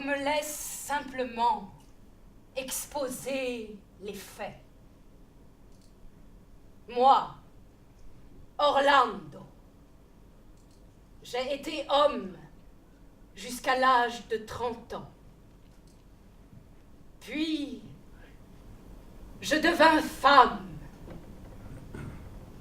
qu'on me laisse simplement exposer les faits. Moi, Orlando, j'ai été homme jusqu'à l'âge de 30 ans. Puis, je devins femme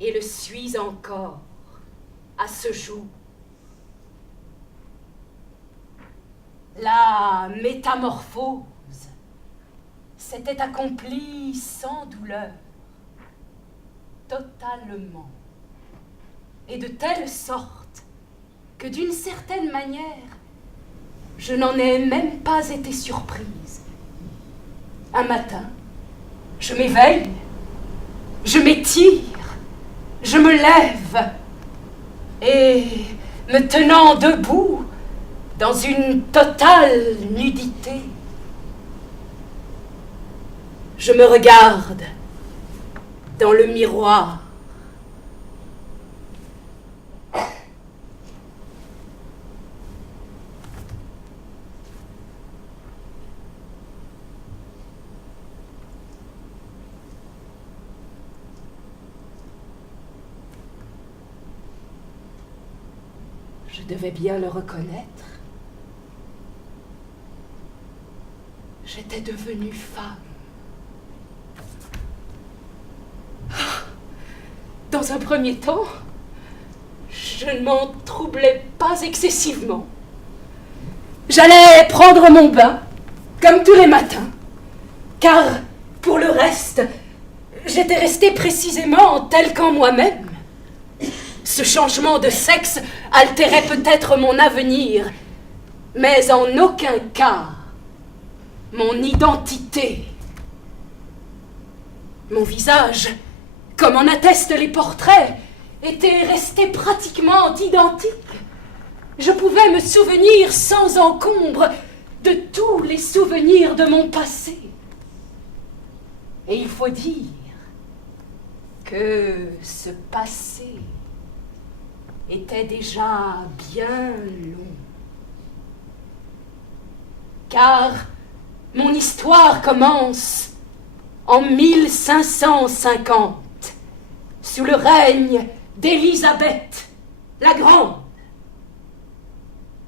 et le suis encore à ce jour. La métamorphose s'était accomplie sans douleur, totalement, et de telle sorte que d'une certaine manière, je n'en ai même pas été surprise. Un matin, je m'éveille, je m'étire, je me lève, et me tenant debout dans une totale nudité, je me regarde dans le miroir. Je devais bien le reconnaître. J'étais devenue femme. Dans un premier temps, je ne m'en troublais pas excessivement. J'allais prendre mon bain, comme tous les matins, car, pour le reste, j'étais restée précisément telle qu'en moi-même. Ce changement de sexe altérait peut-être mon avenir, mais en aucun cas mon identité. Mon visage, comme en attestent les portraits, était resté pratiquement identique. Je pouvais me souvenir sans encombre de tous les souvenirs de mon passé. Et il faut dire que ce passé était déjà bien long. Car mon histoire commence en 1550, sous le règne d'Élisabeth la Grande.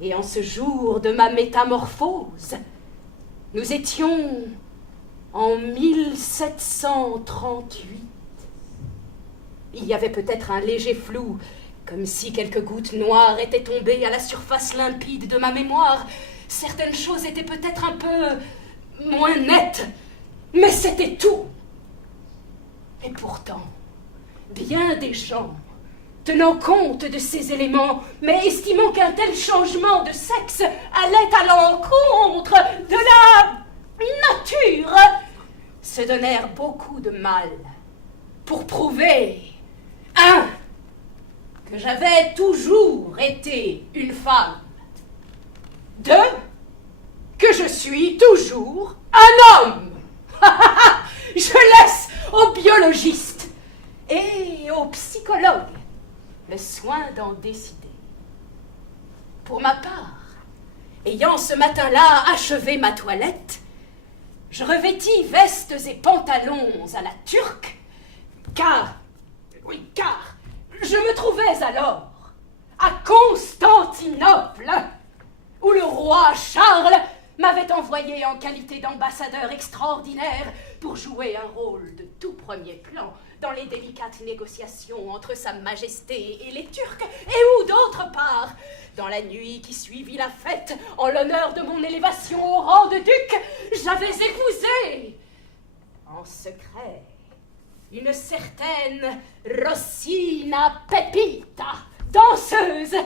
Et en ce jour de ma métamorphose, nous étions en 1738. Il y avait peut-être un léger flou, comme si quelques gouttes noires étaient tombées à la surface limpide de ma mémoire. Certaines choses étaient peut-être un peu moins nettes, mais c'était tout. Et pourtant, bien des gens, tenant compte de ces éléments, mais estimant qu'un tel changement de sexe allait à l'encontre de la nature, se donnèrent beaucoup de mal pour prouver, que j'avais toujours été une femme, 2, que je suis toujours un homme. Je laisse aux biologistes et aux psychologues le soin d'en décider. Pour ma part, ayant ce matin-là achevé ma toilette, je revêtis vestes et pantalons à la turque, car je me trouvais alors à Constantinople, où le roi Charles m'avait envoyé en qualité d'ambassadeur extraordinaire pour jouer un rôle de tout premier plan dans les délicates négociations entre Sa Majesté et les Turcs, et où, d'autre part, dans la nuit qui suivit la fête, en l'honneur de mon élévation au rang de duc, j'avais épousé, en secret, une certaine Rosina Pepita, danseuse,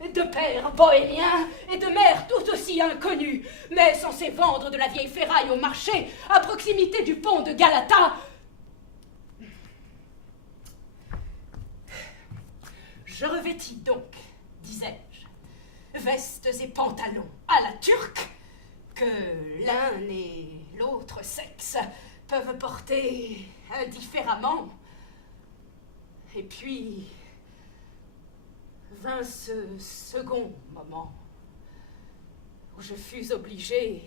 de père bohémien et de mère tout aussi inconnue, mais censée vendre de la vieille ferraille au marché à proximité du pont de Galata. Je revêtis donc, disais-je, vestes et pantalons à la turque, que l'un et l'autre sexe peuvent porter indifféremment. Et puis vint ce second moment je fus obligée,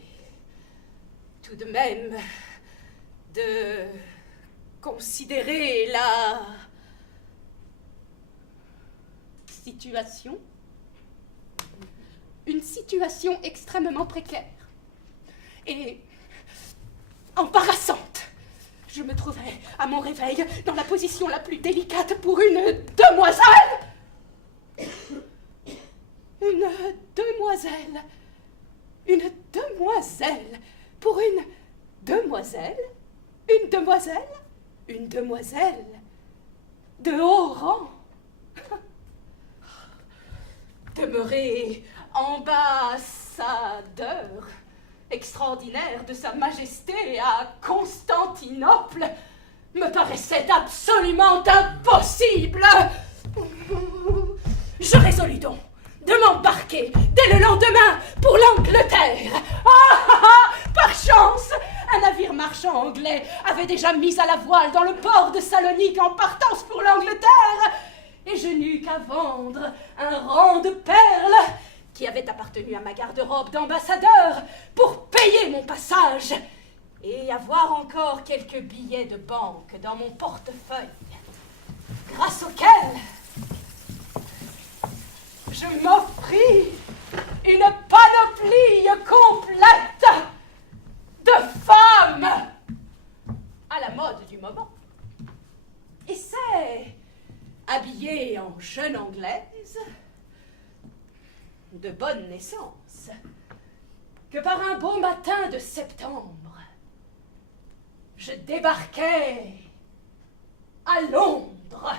tout de même, de considérer la situation, une situation extrêmement précaire et embarrassante. Je me trouvais à mon réveil dans la position la plus délicate pour une demoiselle. Une demoiselle. Une demoiselle. Pour une demoiselle. Une demoiselle. Une demoiselle. De haut rang. Demeurer ambassadeur extraordinaire de Sa Majesté à Constantinople me paraissait absolument impossible. Je résolus donc de m'embarquer dès le lendemain pour l'Angleterre. Par chance, un navire marchand anglais avait déjà mis à la voile dans le port de Salonique en partance pour l'Angleterre, et je n'eus qu'à vendre un rang de perles qui avait appartenu à ma garde-robe d'ambassadeur pour payer mon passage et avoir encore quelques billets de banque dans mon portefeuille, grâce auxquels je m'offris une panoplie complète de femmes à la mode du moment. Et c'est, habillée en jeune anglaise, de bonne naissance, que par un beau matin de septembre, je débarquai à Londres.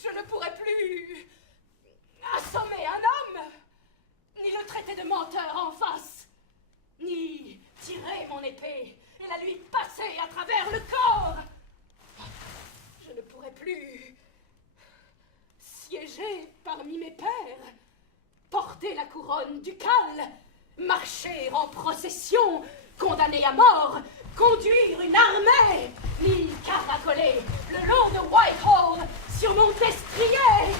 Je ne pourrais plus assommer un homme, ni le traiter de menteur en face, ni tirer mon épée et la lui passer à travers le corps. Je ne pourrais plus siéger parmi mes pairs, porter la couronne ducale, marcher en procession, condamné à mort, conduire une armée, ni caracoler le long de Whitehall sur mon destrier,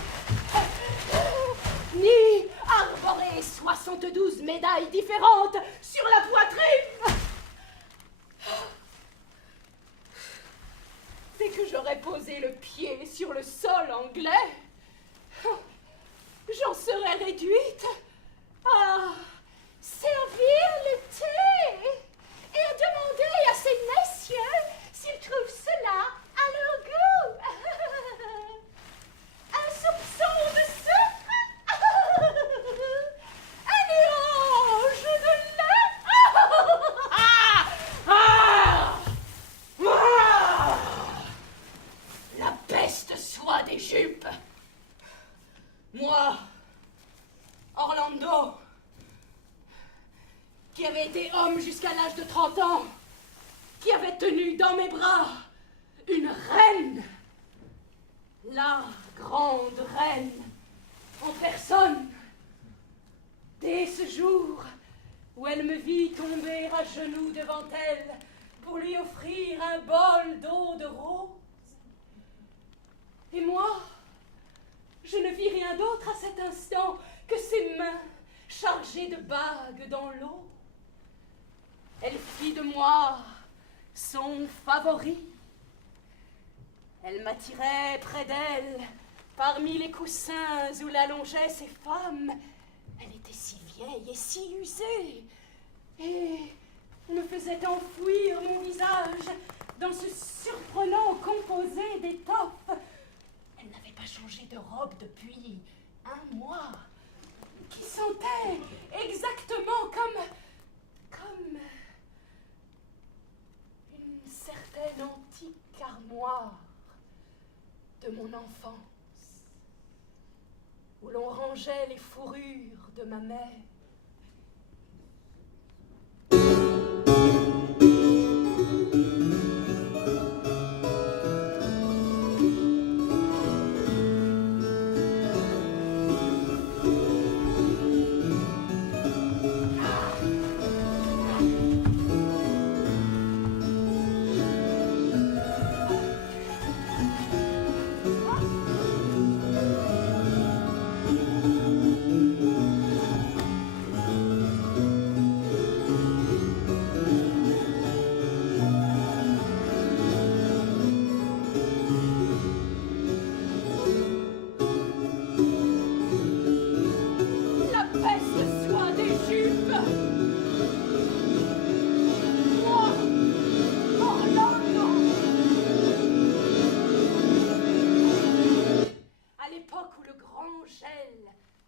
ni arborer 72 médailles différentes sur la poitrine. Dès que j'aurais posé le pied sur le sol anglais, j'en serais réduite à servir le thé et à demander à ces messieurs s'ils trouvent cela à leur goût. Un soupçon de sucre, un nuage de lait. La peste soit des jupes. Moi, Orlando, qui avait été homme jusqu'à l'âge de 30 ans, qui avait tenu dans mes bras une reine, la grande reine en personne, dès ce jour où elle me vit tomber à genoux devant elle pour lui offrir un bol d'eau de rose. Et moi, je ne vis rien d'autre à cet instant que ses mains chargées de bagues dans l'eau. Elle fit de moi son favori. Elle m'attirait près d'elle, parmi les coussins où l'allongeaient ses femmes. Elle était si vieille et si usée, et me faisait enfouir mon visage dans ce surprenant composé d'étoffes. Elle n'avait pas changé de robe depuis un mois, qui sentait exactement comme une certaine antique armoire de mon enfance, où l'on rangeait les fourrures de ma mère.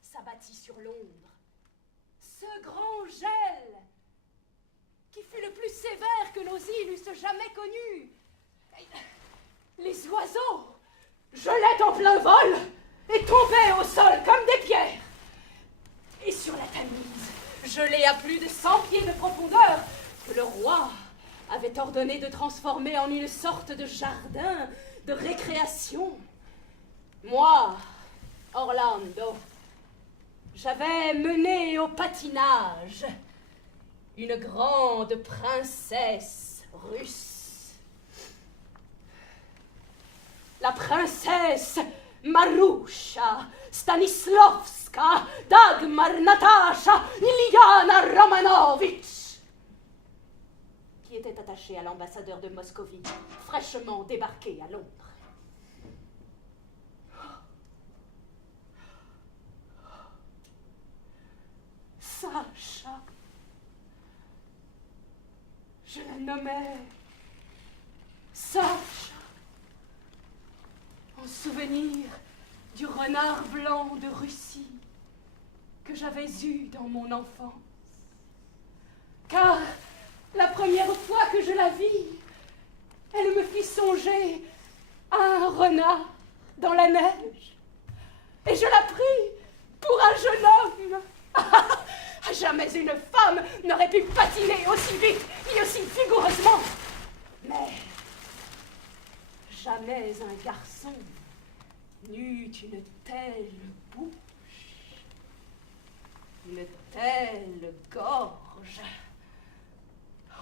S'abattit sur Londres. Ce grand gel qui fut le plus sévère que nos îles eussent jamais connu. Les oiseaux gelaient en plein vol et tombaient au sol comme des pierres. Et sur la Tamise, gelée à plus de 100 pieds de profondeur, que le roi avait ordonné de transformer en une sorte de jardin de récréation. Moi, Orlando, j'avais mené au patinage une grande princesse russe. La princesse Marusha Stanislavska Dagmar Natasha Iliana Romanovitch, qui était attachée à l'ambassadeur de Moscovie, fraîchement débarqué à Londres. Sacha. Je la nommais Sacha, en souvenir du renard blanc de Russie que j'avais eu dans mon enfance. Car la première fois que je la vis, elle me fit songer à un renard dans la neige, et je la pris pour un jeune homme. Jamais une femme n'aurait pu patiner aussi vite et aussi vigoureusement. Mais jamais un garçon n'eut une telle bouche, une telle gorge.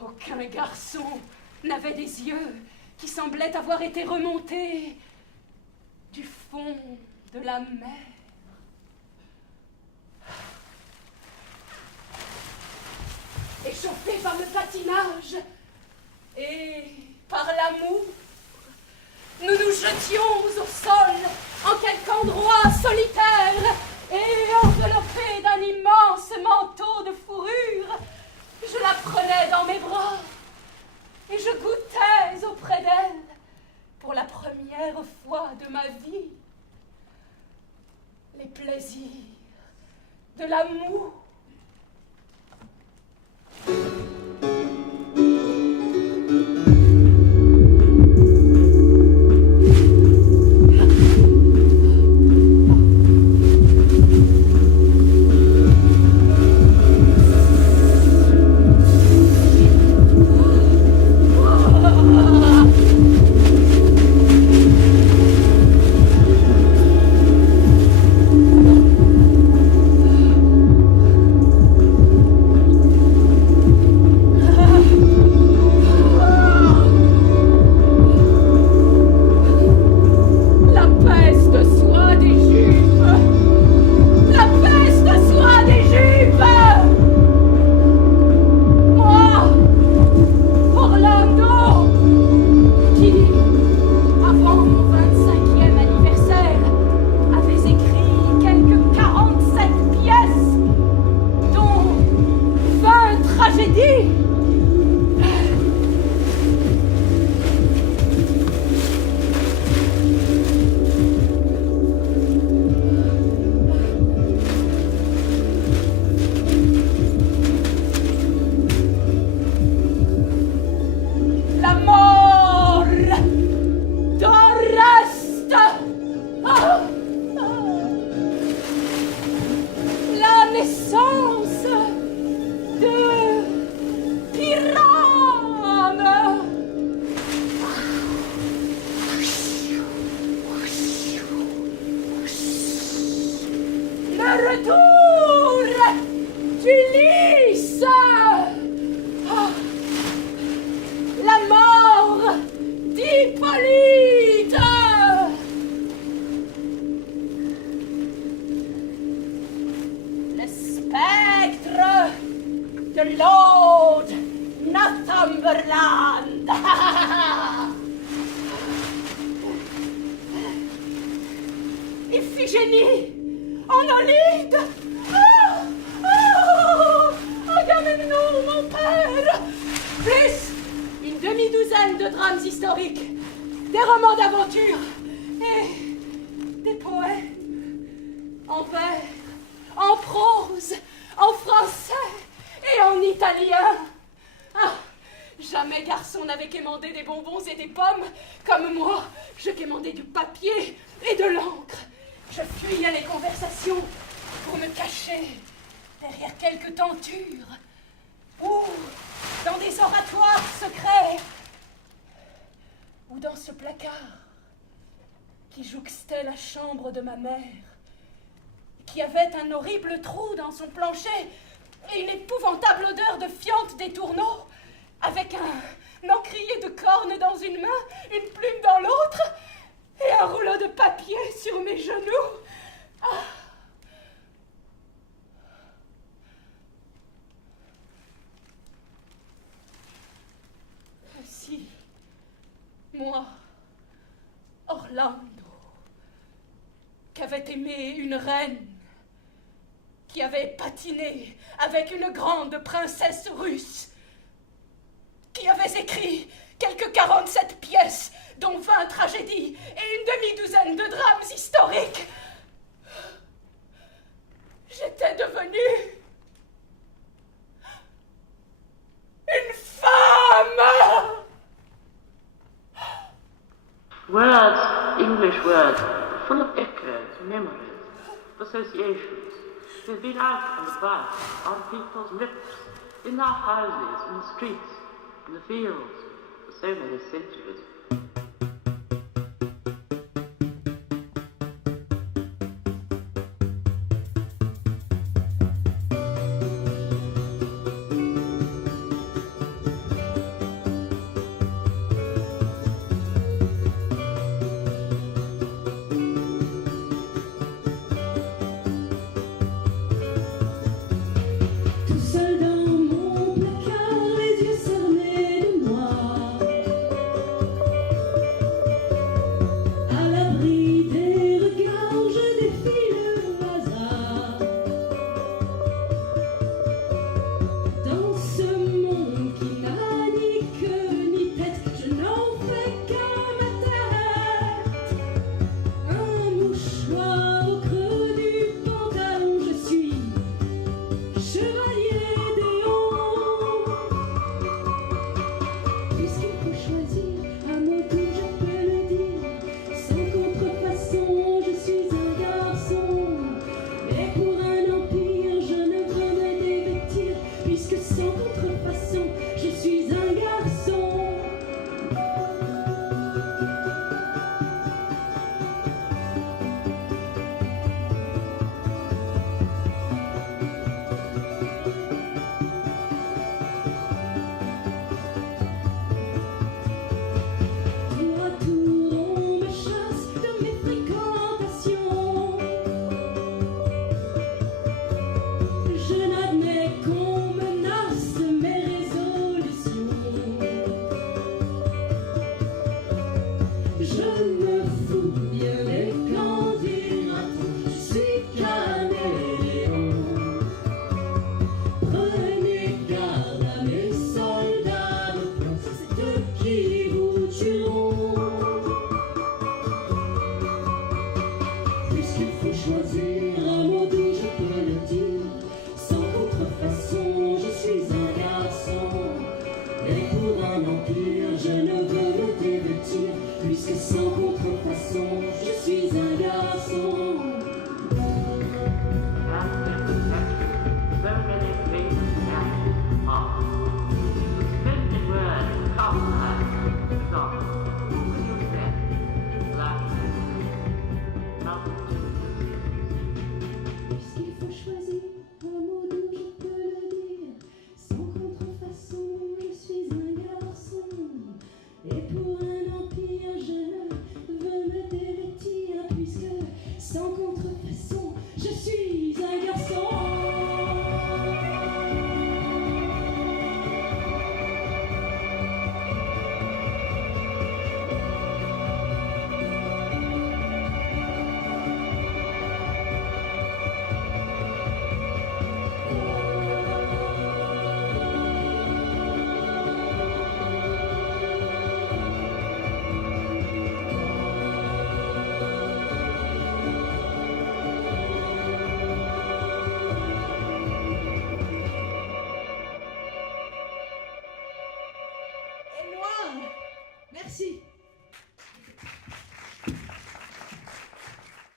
Aucun garçon n'avait des yeux qui semblaient avoir été remontés du fond de la mer. Échauffés par le patinage et par l'amour, nous nous jetions au sol en quelque endroit solitaire et enveloppés d'un immense manteau de fourrure, je la prenais dans mes bras et je goûtais auprès d'elle pour la première fois de ma vie les plaisirs de l'amour. retour d'Ulysse. Ah, la mort d'Hippolyte. Le spectre de Lord Northumberland. Iphigénie en Olide. Agamemnon, mon père. Plus une demi-douzaine de drames historiques, des romans d'aventure et des poèmes en vers, en prose, en français et en italien. Ah, jamais garçon n'avait quémandé des bonbons et des pommes comme moi. Je quémandais du papier et de l'encre. Je fuyais les conversations pour me cacher derrière quelques tentures ou dans des oratoires secrets ou dans ce placard qui jouxtait la chambre de ma mère, qui avait un horrible trou dans son plancher et une épouvantable odeur de fiente des tourneaux, avec un encrier de cornes dans une main, une plume dans l'autre, et un rouleau de papier sur mes genoux. Ah. Si, moi, Orlando, qu'avait aimé une reine, qui avait patiné avec une grande princesse russe, qui avait écrit quelques 47 pièces, dont 20 tragédies et une demi-douzaine de drames historiques. J'étais devenue une femme. Words, English words, full of echoes, memories, associations. They've been out and about, on people's lips, in their houses, in the streets, in the fields, for so many centuries. Je